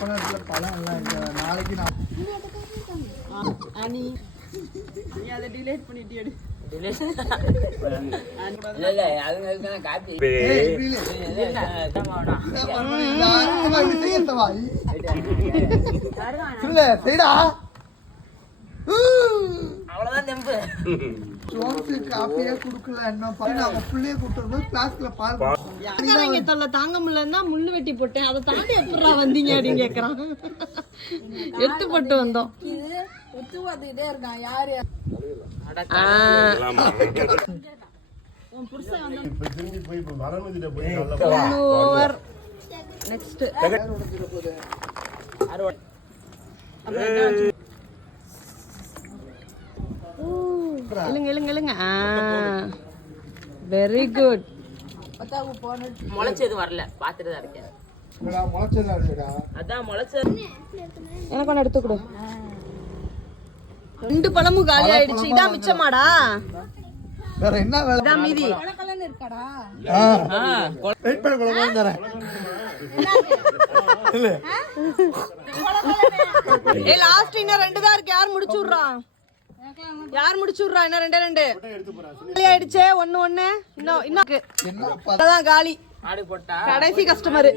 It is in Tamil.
பழத்துல பழம் எல்லாம் இருக்கு. நாளைக்கு நான் நீ அதை டிலேட் பண்ணிட்டியடி. தாங்க முடியலன்னா முள்ளு வெட்டி போட்டேன், அதை தாண்டி எப்படா வந்தீங்க அப்படின்னு கேக்குறான். எட்டு போட்டு வந்தோம். நெக்ஸ்ட் இழுங்க. Very good. முளைச்சது வரல, பாத்துட்டு தான் இருக்கேன். அதான் முளைச்சது. எனக்கு ஒன்று எடுத்து கொடு. 2 பழமும் காலி ஆயிடுச்சு. இதான் மிச்சமாடா? வேற என்ன வேலை? இதான் மீதி. இருக்காடா? வெயிட் பண்ண கொள்ள தரேன். இல்ல ஏய், லாஸ்ட் இன்னும் 2 தான் இருக்கு. யார் முடிச்சு விடுறா? இன்னும் 2 காலி ஆயிடுச்சே. 1 இன்னும் காலி. கடைசி கஸ்டமர்.